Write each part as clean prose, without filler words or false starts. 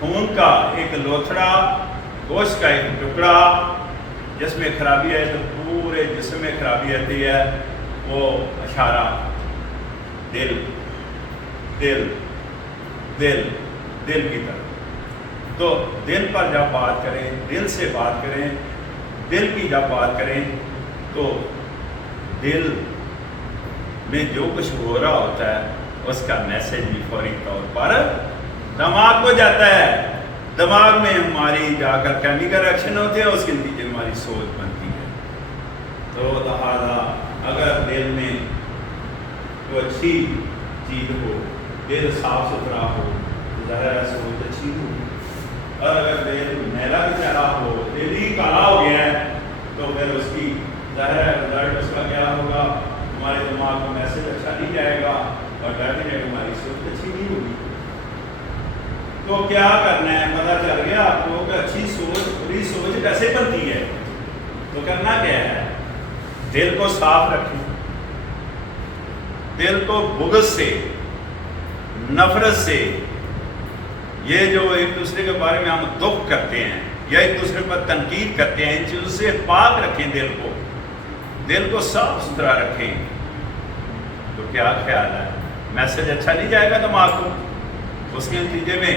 خون کا ایک لوتھڑا، گوشت کا ایک ٹکڑا جس میں خرابی ہے تو پورے جسم میں خرابی آتی ہے، وہ اشارہ دل دل دل دل کی طرف۔ تو دل پر جب بات کریں، دل سے بات کریں، دل کی جب بات کریں تو دل میں جو کچھ ہو رہا ہوتا ہے اس کا میسج بھی فوری طور پر دماغ کو جاتا ہے۔ دماغ میں ہماری جا کر کیمیکل ریئیکشن ہوتے ہیں، اس کے نتیجے میں ہماری سوچ بنتی ہے۔ تو لہٰذا اگر دل میں کوئی اچھی چیز ہو، دل صاف ستھرا ہو، ظاہر ہے سوچ اچھی ہو، اور اگر دل میلا کی طرح ہو، دل ہی کالا ہو گیا ہے تو پھر اس کی ظاہر ہے رزلٹ اس کا کیا ہوگا، ہمارے دماغ کو میسج اچھا نہیں جائے گا اور ڈیفینیٹ ہماری سوچ اچھی نہیں ہوگی۔ تو کیا کرنا ہے، پتہ چل گیا آپ کو کہ اچھی سوچ، بری سوچ کیسے بنتی ہے۔ تو کرنا کیا ہے، دل کو صاف رکھیں، دل کو بغض سے، نفرت سے، یہ جو ایک دوسرے کے بارے میں ہم دکھ کرتے ہیں یا ایک دوسرے پر تنقید کرتے ہیں، ان چیزوں سے پاک رکھیں دل کو صاف ستھرا رکھیں۔ تو کیا خیال ہے، میسج اچھا نہیں جائے گا دماغ کو، اس کے نتیجے میں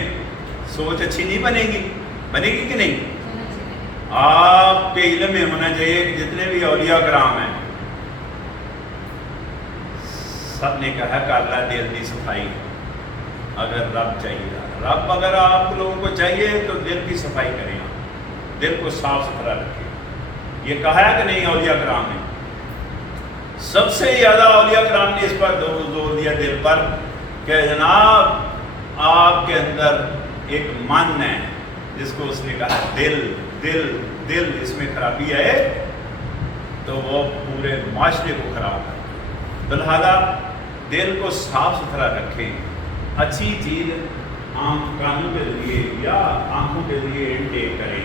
سوچ اچھی نہیں بنے گی کہ نہیں؟ آپ کے علم میں ہونا چاہیے کہ جتنے بھی اولیاء کرام ہیں سب نے کہا کہ اللہ دل کی صفائی، اگر رب چاہیے، رب اگر آپ لوگوں کو چاہیے تو دل کی صفائی کریں، دل کو صاف ستھرا رکھیں۔ یہ کہا ہے کہ نہیں اولیاء کرام نے؟ سب سے زیادہ اولیاء کرام نے اس پر زور دیا دل پر کہ جناب آپ کے اندر ایک من ہے جس کو اس نے کہا دل دل دل، اس میں خرابی ہے تو وہ پورے معاشرے کو خراب کرے۔ تو لہٰذا دل کو صاف ستھرا رکھیں، اچھی چیز کانوں کے ذریعے یا آنکھوں کے ذریعے انٹیک کریں۔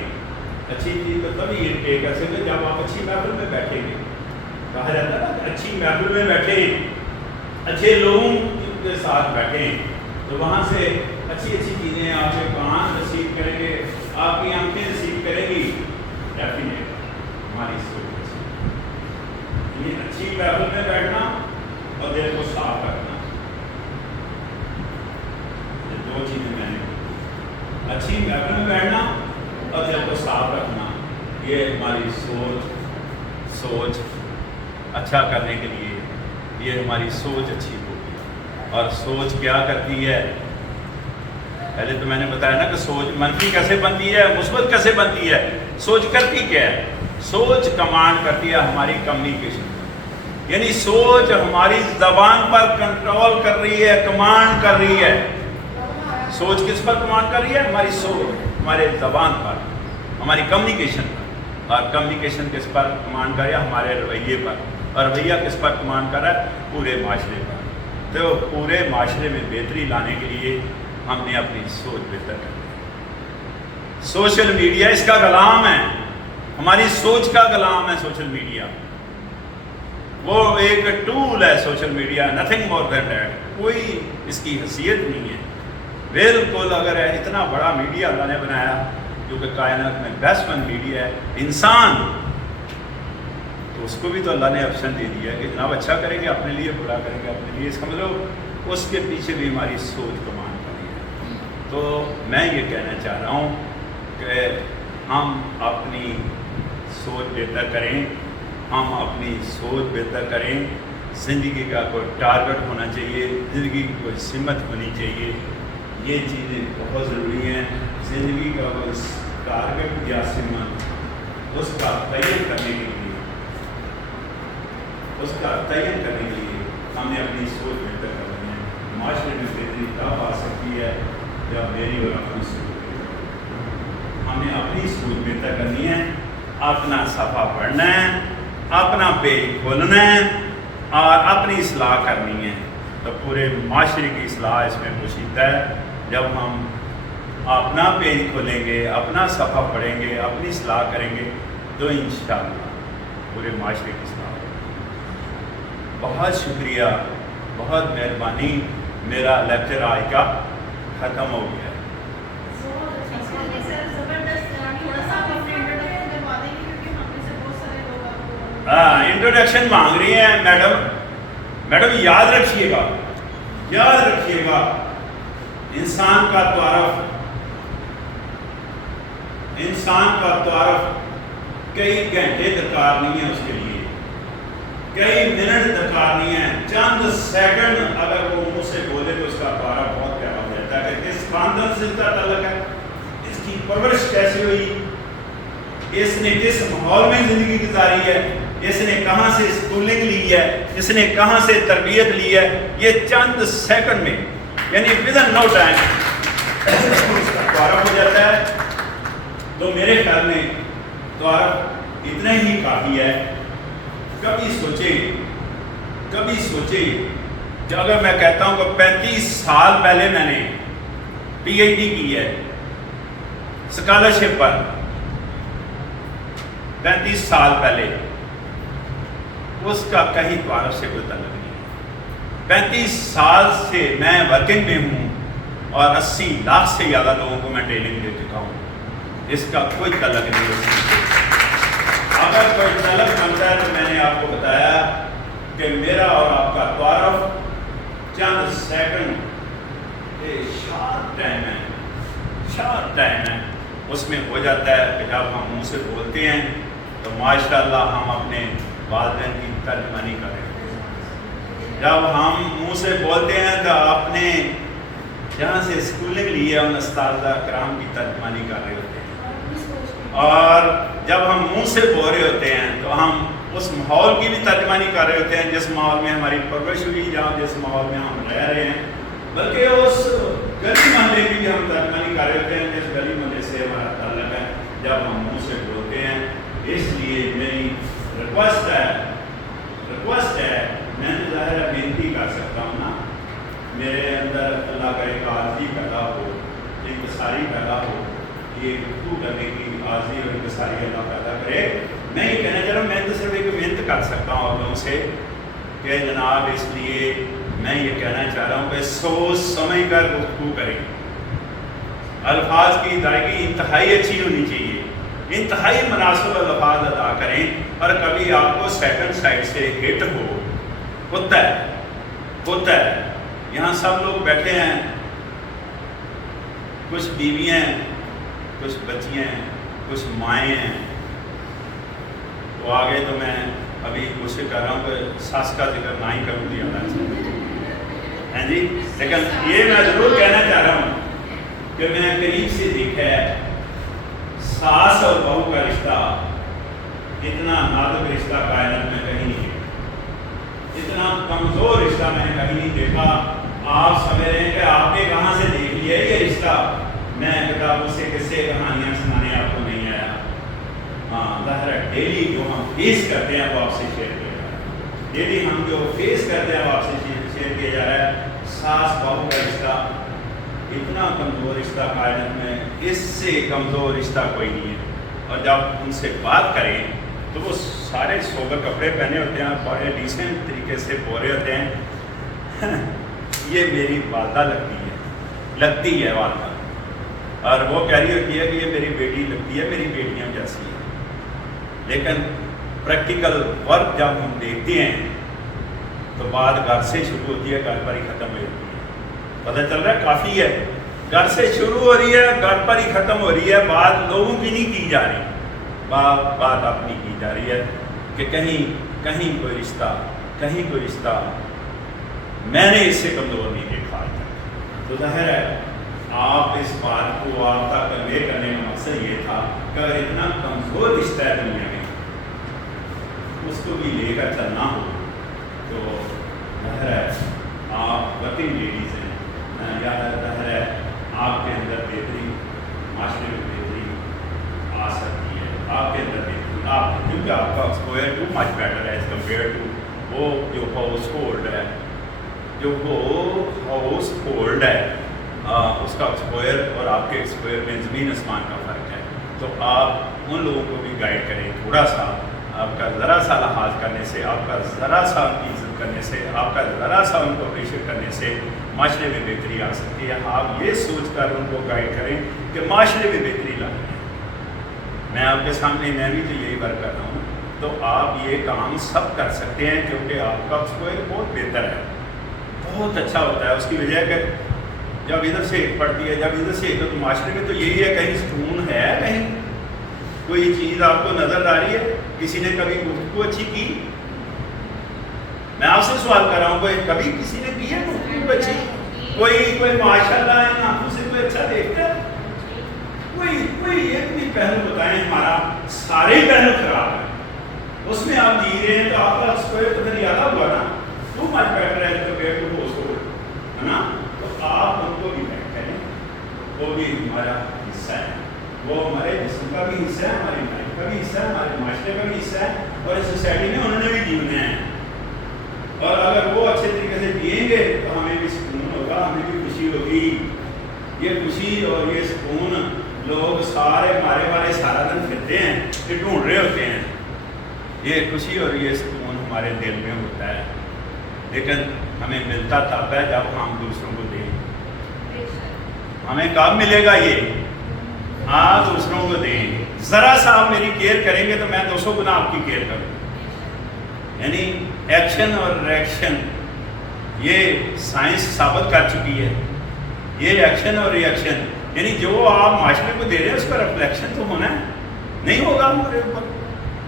اچھی چیز تو تبھی انٹیک کر سکتے جب آپ اچھی محفل میں بیٹھیں گے۔ کہا جاتا ہے نا اچھی محفل میں بیٹھیں، اچھے لوگوں کے ساتھ بیٹھیں تو وہاں سے اچھی اچھی چیزیں آپ کے کان رسیو کریں گے، آپ کی آنکھیں رسیو کریں گی، ڈیفینیٹ ہماری سوچ اچھی۔ یہ اچھی محفل میں بیٹھنا اور دل کو صاف رکھنا، یہ دو چیزیں میں نے، اچھی محفل میں بیٹھنا اور دل کو صاف رکھنا، یہ ہماری سوچ اچھا کرنے کے لیے، یہ ہماری سوچ اچھی ہوگی۔ اور سوچ کیا کرتی ہے، پہلے تو میں نے بتایا نا کہ سوچ منفی کیسے بنتی ہے، مثبت کیسے بنتی ہے۔ سوچ کرتی کیا ہے، سوچ کمانڈ کرتی ہے ہماری کمیونیکیشن، یعنی سوچ ہماری زبان پر کنٹرول کر رہی ہے، کمانڈ کر رہی ہے۔ سوچ کس پر کمانڈ کر رہی ہے؟ ہماری سوچ، ہمارے زبان پر، ہماری کمیونیکیشن پر۔ اور کمیونیکیشن کس پر کمانڈ کر رہا ہے؟ ہمارے رویے پر۔ اور رویہ کس پر کمانڈ کر رہا ہے؟ پورے معاشرے پر۔ تو پورے معاشرے میں بہتری لانے کے لیے ہم نے اپنی سوچ بہتر کرنی ہے۔ سوشل میڈیا اس کا غلام ہے، ہماری سوچ کا غلام ہے سوشل میڈیا۔ وہ ایک ٹول ہے social media, nothing more than that, کوئی اس کی حیثیت نہیں ہے۔ بالکل اگر اتنا بڑا میڈیا اللہ نے بنایا جو کہ کائنات میں بیسٹ ون میڈیا ہے، انسان، تو اس کو بھی تو اللہ نے آپشن دے دیا ہے کہ جناب اچھا کریں گے اپنے لیے، برا کریں گے اپنے لیے، سمجھ لو اس کے پیچھے بھی ہماری سوچ کمان کری ہے۔ تو میں یہ کہنا چاہ رہا ہوں کہ ہم اپنی سوچ بہتر کریں، ہم اپنی سوچ بہتر کریں۔ زندگی کا کوئی ٹارگٹ ہونا چاہیے، زندگی کی کوئی سمت ہونی چاہیے، یہ چیزیں بہت ضروری ہیں۔ زندگی کا کوئی ٹارگٹ یا سمت، اس کا تعین کرنے کے لیے ہم نے اپنی سوچ بہتر کرنی ہے۔ معاشرے میں بہتری تب آ سکتی ہے جب میری اور اپنی سوچ بہتر، ہم نے اپنی سوچ بہتر کرنی ہے، اپنا صفحہ پڑھنا ہے، اپنا پیج کھولنا ہے اور اپنی اصلاح کرنی ہے۔ تو پورے معاشرے کی اصلاح اس میں پوشیدہ ہے۔ جب ہم اپنا پیج کھولیں گے، اپنا صفحہ پڑھیں گے، اپنی اصلاح کریں گے تو انشاءاللہ پورے معاشرے کی اصلاح ہوگی۔ بہت شکریہ، بہت مہربانی، میرا لیکچر آج کا ختم ہو گیا ہے۔ انٹروڈکشن مانگ رہی ہیں میڈم یاد رکھیے گا انسان کا تعارف کئی گھنٹے درکار نہیں ہے، اس کے لیے کئی منٹ درکار نہیں ہے، چند سیکنڈ اگر وہ منہ سے بولے تو اس کا تعارف بہت پیارا ہو جاتا ہے کہ کس خاندان سے اس کا تعلق ہے، اس کی پرورش کیسی ہوئی، اس نے کس ماحول میں زندگی گزاری ہے، اس نے کہاں سے اسکولنگ لی ہے، اس نے کہاں سے تربیت لی ہے، یہ چند سیکنڈ میں یعنی ودن نو ٹائم اس کا تعارف ہو جاتا ہے۔ تو میرے خیال میں تعارف اتنا ہی کافی ہے۔ کبھی سوچیں کہ اگر میں کہتا ہوں کہ 35 سال پہلے میں نے پی ایچ ڈی کی ہے اسکالرشپ پر، 35 سال پہلے، اس کا کہیں تعارف سے کوئی تعلق نہیں ہے۔ 35 سال سے میں ورکنگ میں ہوں اور 80 لاکھ سے زیادہ لوگوں کو میں ٹریننگ دے چکا ہوں، اس کا کوئی تعلق نہیں ہے۔ اگر کوئی تعلق بنتا ہے تو میں نے آپ کو بتایا کہ میرا اور آپ کا تعارف چند سیکنڈ شارٹ ٹائم ہے، اس میں ہو جاتا ہے کہ جب ہم منہ سے بولتے ہیں تو ماشاءاللہ ہم اپنے والدین کی ترجمانی کر رہے ہوتے ہیں، جب ہم منہ سے بولتے ہیں تو اپنے جہاں سے اسکولنگ لی ہے ان اساتذہ کرام کی ترجمانی کر رہے ہوتے ہیں، اور جب ہم منہ سے بول رہے ہوتے ہیں تو ہم اس ماحول کی بھی ترجمانی کر رہے ہوتے ہیں جس ماحول میں ہماری پرورش ہوئی یا جس ماحول میں ہم رہ رہے ہیں، بلکہ اس گلی محلے کی بھی ہم ترجمانی کر رہے ہوتے ہیں جس گلی محلے سے ہمارا تعلق ہے جب ہم منہ سے بولتے ہیں۔ اس لیے میری ریکویسٹ ہے، میں تو ظاہر ہے بینتی کر سکتا ہوں نا، میرے اندر اللہ کا ایک عاجزی پیدا ہو، انکساری پیدا ہو، یہ گفتگو کرنے کی عاجزی اور انکساری اللہ پیدا کرے۔ میں یہ کہنا چاہ رہا ہوں، میں تو صرف ایک محنت کر سکتا ہوں آپ لوگوں سے کہ جناب، اس لیے میں یہ کہنا چاہ رہا ہوں کہ سوچ سمجھ کر گفتگو کریں، الفاظ کی ادائیگی انتہائی اچھی ہونی چاہیے، انتہائی مناسب الفاظ ادا کریں، اور کبھی آپ کو سیکنڈ سائڈ سے ہٹ ہوتا ہے۔ یہاں سب لوگ بیٹھے ہیں، کچھ بیویاں ہیں، کچھ بچیاں ہیں، کچھ مائیں ہیں، تو آگے تو میں ابھی کوشش کر رہا ہوں کہ ساس کا ذکر نہ ہی کروں دیا ہاں جی، لیکن یہ میں ضرور کہنا چاہ رہا ہوں کہ میں قریب سے دیکھا ہے ساس اور بہو کا رشتہ، اتنا نازک رشتہ کائنات میں کہیں نہیں دیکھا، اتنا کمزور رشتہ میں نے کہیں نہیں دیکھا۔ آپ سمجھ رہے ہیں کہ آپ نے کہاں سے دیکھ لیا یہ رشتہ، میں کتابوں سے قصے کہانیاں سنانے آپ کو نہیں آیا، ہاں ظاہر ہے ڈیلی جو ہم فیس کرتے ہیں وہ آپ سے شیئر کیا جا رہا ہے، ڈیلی ہم جو فیس کرتے ہیں وہ آپ سے شیئر کیا جا رہا ہے۔ ساس بہو کا رشتہ اتنا کمزور رشتہ کائنات میں، اس سے کمزور رشتہ کوئی نہیں ہے، اور جب ان سے بات کریں تو وہ سارے سوبر کپڑے پہنے ہوتے ہیں، بڑے ڈیسنٹ طریقے سے بولے ہوتے ہیں۔ یہ میری والدہ لگتی ہے والدہ، اور وہ کہہ رہی ہوتی ہے کہ یہ میری بیٹی لگتی ہے، میری بیٹیاں جیسی ہیں، لیکن پریکٹیکل ورک جب ہم دیکھتے ہیں تو بات گھر سے شروع ہوتی ہے، گھر پر ہی ختم ہو جاتی ہے۔ پتہ چل رہا ہے کافی ہے، گھر سے شروع ہو رہی ہے، گھر پر ہی ختم ہو رہی ہے، بات لوگوں کی نہیں کی جا رہی، بات اپنی کی جا رہی ہے کہ کہیں کوئی رشتہ میں نے اس سے کمزور نہیں دیکھا آج تک۔ تو ظاہر ہے آپ اس بات کو آپ تک کنوے کرنے کا مقصد یہ تھا کہ اگر اتنا کمزور رشتہ ہے دنیا میں، اس کو بھی لے کر چلنا ہو تو ظاہر ہے آپ ورکنگ لیڈیز ہیں، یا ظاہر ہے آپ کے اندر بہتری، معاشرے میں بہتری آ سکتی ہے، آپ کے اندر بہتری کیونکہ آپ کا ایکسپوئر ٹو مچ بیٹر ہے ایز کمپیئر ٹو وہ جو ہاؤس ہولڈ ہے، اس کا ایکسپوئر اور آپ کے ایکسپوئر میں زمین آسمان کا فرق ہے۔ تو آپ ان لوگوں کو بھی گائیڈ کریں، تھوڑا سا آپ کا ذرا سا لحاظ کرنے سے، آپ کا ذرا سا ان کی عزت کرنے سے، آپ کا ذرا سا ان کو اپریشیٹ کرنے سے معاشرے میں بہتری آ سکتی ہے۔ آپ یہ سوچ کر ان کو گائیڈ کریں کہ معاشرے میں بہتری لانی ہے۔ میں آپ کے سامنے میں بھی تو یہی ورک کر رہا ہوں، تو آپ یہ کام سب کر سکتے ہیں، کیونکہ آپ کا اسکوئر بہت بہتر ہے، بہت اچھا ہوتا ہے. اس کی وجہ کہ جب ادھر سے ایک پڑتی ہے، جب ادھر سے ایک، تو معاشرے میں تو یہی ہے، کہیں سکون ہے، کہیں کوئی چیز آپ کو نظر آ رہی ہے؟ کسی نے کبھی گفتگو اچھی کی؟ میں آپ سے سوال کر رہا ہوں، کبھی کسی نے کی ہے گفتگو اچھی؟ کوئی ماشاء اللہ ان آنکھوں سے کوئی اچھا دیکھتا ہے؟ کوئی ایک بھی پہلو بتائیں، ہمارا سارے پہلو خراب ہے. اس میں آپ جی رہے ہیں تو آپ کا اسکوئر تو پھر یاد ہوا نا، ٹو مچ بیٹر ہے کمپیئر ٹو دوز ہے نا. تو آپ ان کو بھی بیٹھ کریں، وہ بھی ہمارا حصہ ہے، وہ ہمارے جسم کا بھی حصہ ہے، ہماری لائف کا بھی حصہ ہے، ہمارے معاشرے کا بھی حصہ ہے، اور اس سوسائٹی میں انہوں نے بھی جینے ہیں. اور اگر وہ اچھے طریقے سے جئیں گے تو ہمیں بھی سکون ہوگا، ہمیں بھی خوشی ہوگی. یہ خوشی اور یہ سکون لوگ سارے مارے سارا دن پھرتے ہیں، یہ ڈھونڈ رہے ہوتے ہیں. یہ خوشی اور یہ سکون ہمارے دل میں ہوتا ہے، لیکن ہمیں ملتا تب ہے جب ہم دوسروں کو دیں. ہمیں کب ملے گا یہ؟ آپ دوسروں کو دیں. ذرا سا آپ میری کیئر کریں گے تو میں 200 گنا آپ کی کیئر کروں. یعنی ایکشن اور ریئیکشن، یہ سائنس ثابت کر چکی ہے. یہ ایکشن اور ریئیکشن، یعنی جو آپ معاشرے کو دے رہے ہیں اس کا ریفلیکشن تو ہونا ہے، نہیں ہوگا ہمارے اوپر.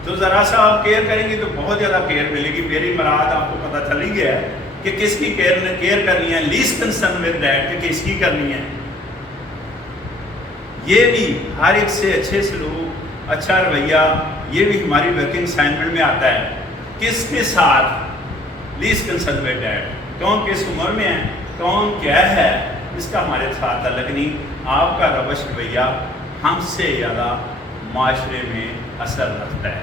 تو ذرا سا آپ کیئر کریں گے تو بہت زیادہ کیئر ملے گی. میری مراد آپ کو پتہ چل ہی گیا ہے کہ کس کی کیئر کرنی ہے. لیسٹ کنسرن ود دیٹ کہ کس کی کرنی ہے. یہ بھی ہر ایک سے اچھے سلوک، اچھا رویہ، یہ بھی ہماری ورکنگ اسائنمنٹ میں آتا ہے. کس کے ساتھ؟ List concern with that. کون کس عمر میں ہے، کون کیا ہے، اس کا ہمارے ساتھ تعلق نہیں. آپ کا روش رویہ ہم سے زیادہ معاشرے میں اثر رکھتا ہے.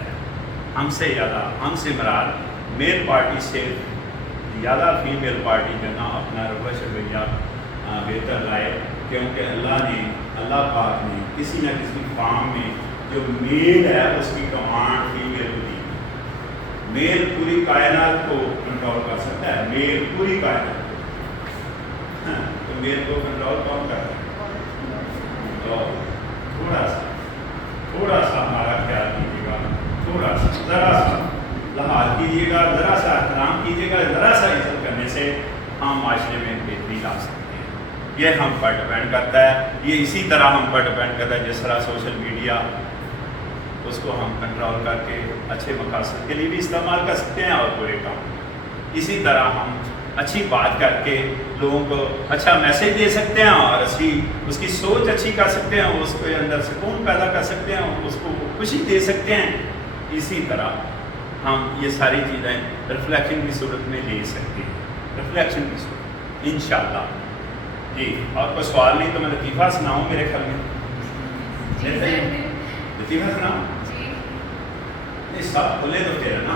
ہم سے زیادہ، ہم سے مراد میل پارٹی سے زیادہ فیمیل پارٹی جو نا اپنا روش رویہ بہتر لائے. کیونکہ اللہ پاک نے کسی نہ کسی فارم میں جو میل ہے اس کی کمانڈ فیمیل کو دی. میل پوری کائنات کو کنٹرول کر سکتا ہے، میل پوری کائنات کو. تو میل کو کنٹرول کون کر رہا ہے؟ تو تھوڑا سا ہمارا خیال کیجیے گا، تھوڑا سا ذرا سا لحاظ کیجیے گا، ذرا سا احترام کیجیے گا. ذرا سا عزت کرنے سے ہم معاشرے میں بہتری لا سکتے ہیں. یہ ہم پر ڈپینڈ کرتا ہے. یہ اسی طرح ہم پر ڈپینڈ کرتا ہے جس طرح سوشل میڈیا، اس کو ہم کنٹرول کر کے اچھے مقاصد کے لیے بھی استعمال کر سکتے ہیں اور برے کام. اسی طرح ہم اچھی بات کر کے لوگوں کو اچھا میسیج دے سکتے ہیں اور اس کی سوچ اچھی کر سکتے ہیں، اس کے اندر سکون پیدا کر سکتے ہیں، اس کو خوشی دے سکتے ہیں. اسی طرح ہم یہ ساری چیزیں ریفلیکشن کی صورت میں لے سکتے ہیں، ریفلیکشن کی صورت انشاءاللہ. جی اور کوئی سوال نہیں تو میں لطیفہ سناؤں میرے خیال میں؟ لطیفہ سناؤں؟ نہیں سب کھلے تو تیرا نا.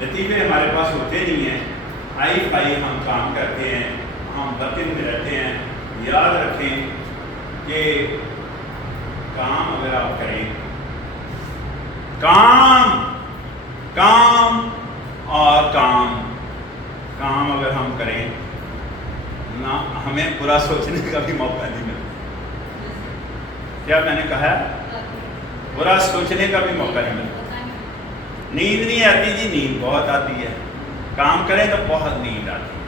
لطیفے ہمارے پاس ہوتے نہیں ہیں. آئی ہم کام کرتے ہیں، ہم برتن میں رہتے ہیں. یاد رکھیں کہ کام اگر آپ کریں، کام اور کام اگر ہم کریں نہ، ہمیں برا سوچنے کا بھی موقع نہیں ملتا. کیا میں نے کہا ہے؟ برا سوچنے کا بھی موقع نہیں ملتا. نیند نہیں آتی جی، نیند بہت آتی ہے. کام کریں تو بہت نیند آتی ہے،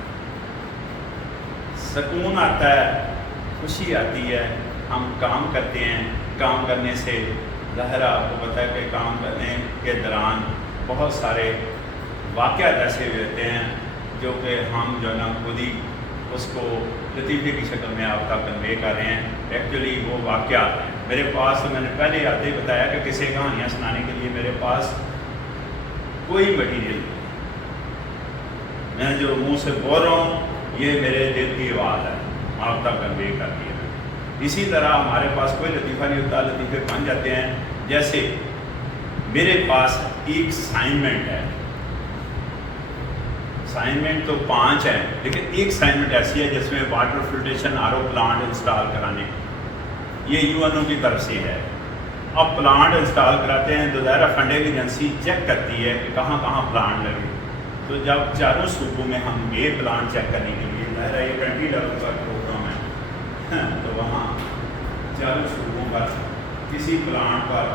سکون آتا ہے، خوشی آتی ہے. ہم کام کرتے ہیں، کام کرنے سے ظاہر آپ کو پتہ ہے کہ کام کرنے کے دوران بہت سارے واقعات ایسے ہوتے ہیں جو کہ ہم جو ہے نا خود ہی اس کو لطیفے کی شکل میں آپ تک کنوے کر رہے ہیں. ایکچولی وہ واقعات ہیں میرے پاس. تو میں نے پہلے آتے ہی بتایا کہ کسی کہانیاں سنانے کے لیے میرے پاس کوئی مٹیریل نہیں. میں جو منہ سے بول رہا ہوں یہ میرے دل کی آواز ہے، آپ تک کنوے کر دیا. اسی طرح ہمارے پاس کوئی لطیفہ نہیں ہوتا، لطیفے بن جاتے ہیں. جیسے میرے پاس ایک اسائنمنٹ ہے، اسائنمنٹ تو 5 ہے لیکن ایک اسائنمنٹ ایسی ہے جس میں water filtration RO plant install کرانے. یہ UNO کی طرف سے ہے. اب پلانٹ انسٹال کراتے ہیں تو ظاہر فنڈنگ ایجنسی چیک کرتی ہے کہ کہاں کہاں پلانٹ لگے. تو جب چاروں صوبوں میں ہم گئے پلانٹ چیک کرنے کے لیے، ظاہر ہے یہ کنٹری لیول کا پروگرام ہے، تو وہاں چاروں صوبوں پر کسی پلانٹ پر